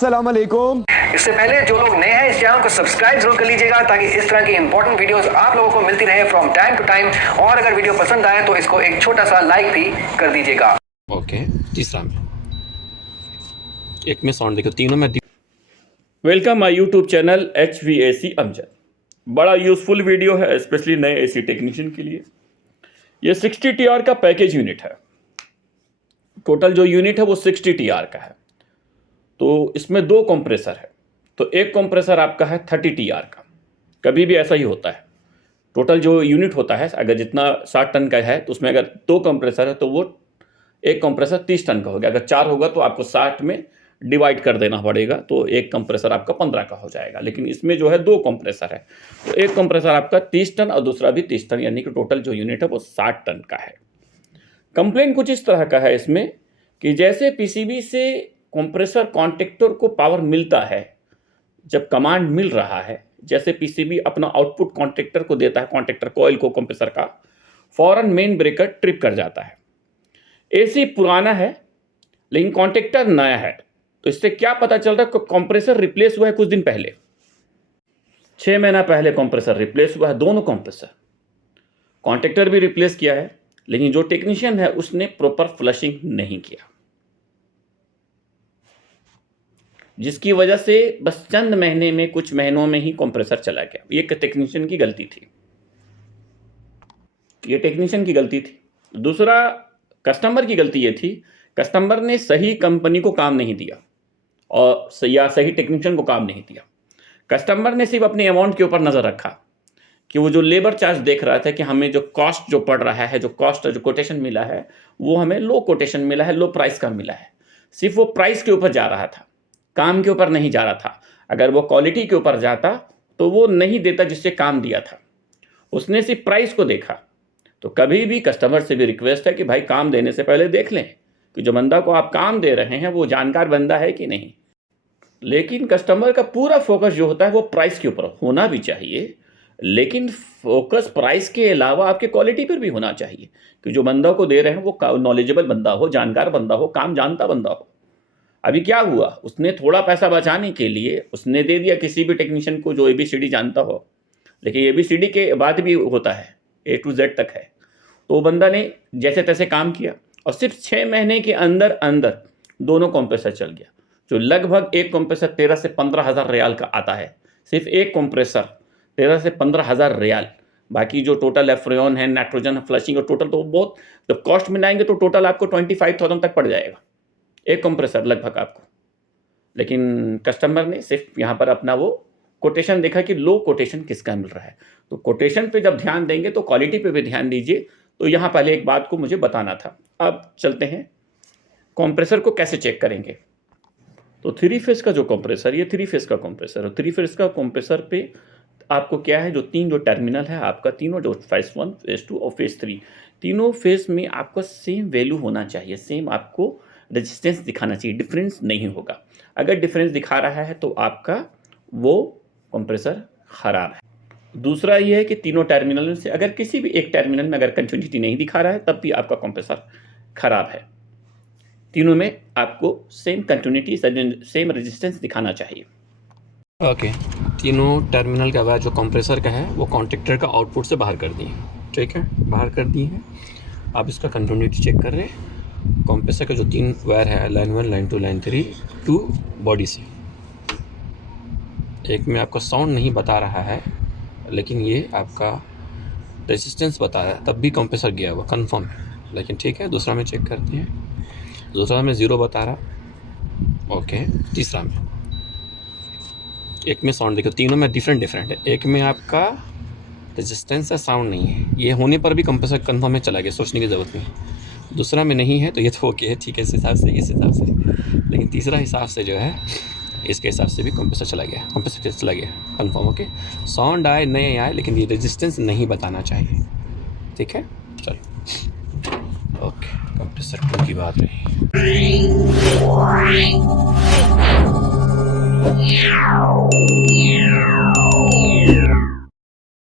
अस्सलाम वालेकुम। इससे पहले जो लोग नए हैं इस चैनल को सब्सक्राइब जरूर कर लीजिएगा ताकि इस तरह की इंपॉर्टेंट वीडियोस आप लोगों को मिलती रहे फ्रॉम टाइम टू टाइम। और अगर वीडियो पसंद आए तो इसको एक छोटा सा लाइक भी कर दीजिएगा। ओके, तीसरा में एक में साउंड देखो, तीनों में welcome my YouTube channel HVAC Amjad. बड़ा यूज़फुल वीडियो है स्पेशली नए एसी टेक्नीशियन के लिए। ये 60 TR का पैकेज यूनिट है। टोटल जो यूनिट है वो 60 TR का है। तो इसमें 2 कंप्रेसर है। तो एक कंप्रेसर आपका है 30 TR का। कभी भी ऐसा ही होता है। टोटल जो यूनिट होता है अगर जितना 60 टन का है तो उसमें अगर 2 कंप्रेसर है तो वो एक कंप्रेसर 30 टन का हो गया। अगर 4 होगा तो आपको 60 में डिवाइड कर देना पड़ेगा, तो एक कंप्रेसर आपका 15 का हो जाएगा। लेकिन इसमें जो है 2 कंप्रेसर है, तो एक कंप्रेसर आपका 30 टन और दूसरा भी 30 टन, यानी कि टोटल जो यूनिट है वो 60 टन का है। कंप्लेन कुछ इस तरह का है इसमें कि जैसे पीसीबी से कंप्रेसर कॉन्ट्रैक्टर को पावर मिलता है, जब कमांड मिल रहा है, जैसे पीसीबी अपना आउटपुट कॉन्ट्रैक्टर को देता है, कॉन्ट्रैक्टर कॉइल को कंप्रेसर का, फौरन मेन ब्रेकर ट्रिप कर जाता है। एसी पुराना है लेकिन कॉन्ट्रैक्टर नया है, तो इससे क्या पता चल रहा है कि कंप्रेसर रिप्लेस हुआ है कुछ दिन पहले, 6 महीना पहले कंप्रेसर रिप्लेस हुआ है। दोनों कंप्रेसर, कॉन्ट्रैक्टर भी रिप्लेस किया है, लेकिन जो टेक्नीशियन है उसने प्रॉपर फ्लशिंग नहीं किया, जिसकी वजह से बस चंद महीने में, कुछ महीनों में ही कंप्रेसर चला गया। ये टेक्नीशियन की गलती थी, ये टेक्नीशियन की गलती थी। दूसरा कस्टमर की गलती ये थी, कस्टमर ने सही कंपनी को काम नहीं दिया और या सही टेक्नीशियन को काम नहीं दिया। कस्टमर ने सिर्फ अपने अमाउंट के ऊपर नज़र रखा कि वो जो लेबर चार्ज देख रहा था कि हमें जो कॉस्ट जो पड़ रहा है, जो कॉस्ट जो कोटेशन मिला है वो हमें लो कोटेशन मिला है, लो प्राइस का मिला है। सिर्फ वो प्राइस के ऊपर जा रहा था, काम के ऊपर नहीं जा रहा था। अगर वो क्वालिटी के ऊपर जाता तो वो नहीं देता जिससे काम दिया था, उसने सिर्फ प्राइस को देखा। तो कभी भी कस्टमर से भी रिक्वेस्ट है कि भाई काम देने से पहले देख लें कि जो बंदा को आप काम दे रहे हैं वो जानकार बंदा है कि नहीं। लेकिन कस्टमर का पूरा फोकस जो होता है वो प्राइस के ऊपर होना भी चाहिए, लेकिन फोकस प्राइस के अलावा आपके क्वालिटी पर भी होना चाहिए कि जो बंदा को दे रहे हैं वो नॉलेजेबल बंदा हो, जानकार बंदा हो, काम जानता बंदा हो। अभी क्या हुआ, उसने थोड़ा पैसा बचाने के लिए उसने दे दिया किसी भी टेक्नीशियन को जो ABCD जानता हो, लेकिन ABCD के बाद भी होता है, A to Z तक है। तो वो बंदा ने जैसे तैसे काम किया और सिर्फ 6 महीने के अंदर अंदर दोनों कंप्रेसर चल गया, जो लगभग एक कंप्रेसर 13 से 15 हज़ार रियाल का आता है। सिर्फ एक कंप्रेसर 13 से 15 हज़ार रियाल। बाकी जो टोटल है फ्रेन है, नाइट्रोजन है, फ्लशिंग और टोटल, तो बहुत जब कॉस्ट मिलाएंगे तो टोटल आपको 25,000 तक पड़ जाएगा एक कंप्रेसर लगभग आपको। लेकिन कस्टमर ने सिर्फ यहाँ पर अपना वो कोटेशन देखा कि लो कोटेशन किसका मिल रहा है। तो कोटेशन पे जब ध्यान देंगे तो क्वालिटी पे भी ध्यान दीजिए। तो यहाँ पहले एक बात को मुझे बताना था। अब चलते हैं कंप्रेसर को कैसे चेक करेंगे। तो 3 फेस का जो कंप्रेसर, ये 3 फेस का कंप्रेसर है। 3 फेस का कंप्रेसर पे आपको क्या है, जो 3 जो टर्मिनल है आपका, तीनों जो फेस 1, फेस 2 और फेस 3, तीनों फेस में आपका सेम वैल्यू होना चाहिए, सेम आपको रेजिस्टेंस दिखाना चाहिए, डिफरेंस नहीं होगा। अगर डिफरेंस दिखा रहा है तो आपका वो कंप्रेसर ख़राब है। दूसरा ये है कि तीनों टर्मिनल में से अगर किसी भी एक टर्मिनल में अगर कंटिन्यूटी नहीं दिखा रहा है तब भी आपका कंप्रेसर ख़राब है। तीनों में आपको सेम कंटिन्यूटी, सेम रेजिस्टेंस दिखाना चाहिए। ओके, तीनों टर्मिनल का जो कंप्रेसर का है वो कॉन्ट्रैक्टर का आउटपुट से बाहर कर दिए, ठीक है, बाहर कर दिए हैं। आप इसका कंटिन्यूटी चेक कर रहे हैं। कंप्रेसर का जो 3 वायर है, line 1, line 2, line 3, to body से, एक में आपका साउंड नहीं बता रहा है लेकिन ये आपका रेजिस्टेंस बता रहा है, तब भी कंप्रेसर गया हुआ कंफर्म है। लेकिन ठीक है, दूसरा में चेक करते हैं। दूसरा में 0 बता रहा। ओके, तीसरा में, एक में साउंड देखो, तीनों में डिफरेंट है। एक में आपका रेजिस्टेंस है, साउंड नहीं है। ये होने पर भी कंप्रेसर कंफर्म में चला गया, सोचने की ज़रूरत नहीं। दूसरा में नहीं है तो ये तो ओके है, ठीक है, इस हिसाब से, इस हिसाब से। लेकिन तीसरा हिसाब से जो है, इसके हिसाब से भी कंप्रेसर चला गया, कंप्रेसर चला गया कंफर्म। ओके, साउंड आए नहीं आए लेकिन ये रेजिस्टेंस नहीं बताना चाहिए, ठीक है। चलो, ओके, कंप्रेसर 2 की बात रही।